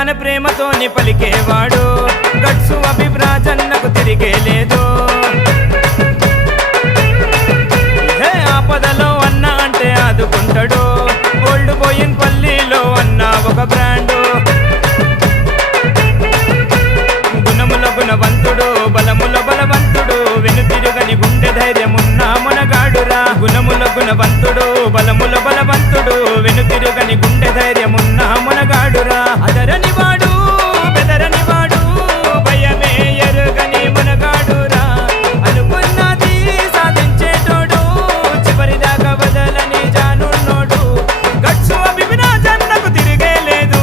నిజంగానే ప్రేమతోని పలికేవాడు గట్సు అభిప్రాజన్నకు తిరిగే లేదు ఆపదలో అన్న అంటే ఆదుకుంటాడు ఓల్డ్ బోయిన్ పల్లిలో అన్న ఒక బ్రాండు గుణముల గుణవంతుడు బలముల బలవంతుడు వెనుతిరుగని గుండె ధైర్యమున్న మునగాడురా గుణముల గుణవంతుడు బలముల బలవంతుడు వెనుతిరుగని గుండె ధైర్యమున్న మునగాడురా అదరని వాడు బెదరని వాడు భయమే ఎరుగని మునగాడురా అనుకున్నది సాధించేటోడు చివరిదాకా వదలని జానున్నోడు గట్సు అభిప్రాజన్నకు తిరిగే లేదు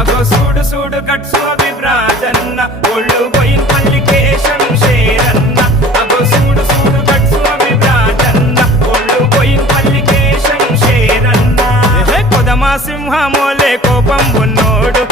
అగో సూడు సూడు గట్సు అభిప్రాజన్న ఒళ్ళు పోయిన పల్లికే శంషేరన్న అగో సూడు సూడు గట్సు అభిప్రాజన్న ఒళ్ళు పోయిన పల్లికే శంషేరన్న కొదమా సింహమోలే కోపం ఉన్నోడు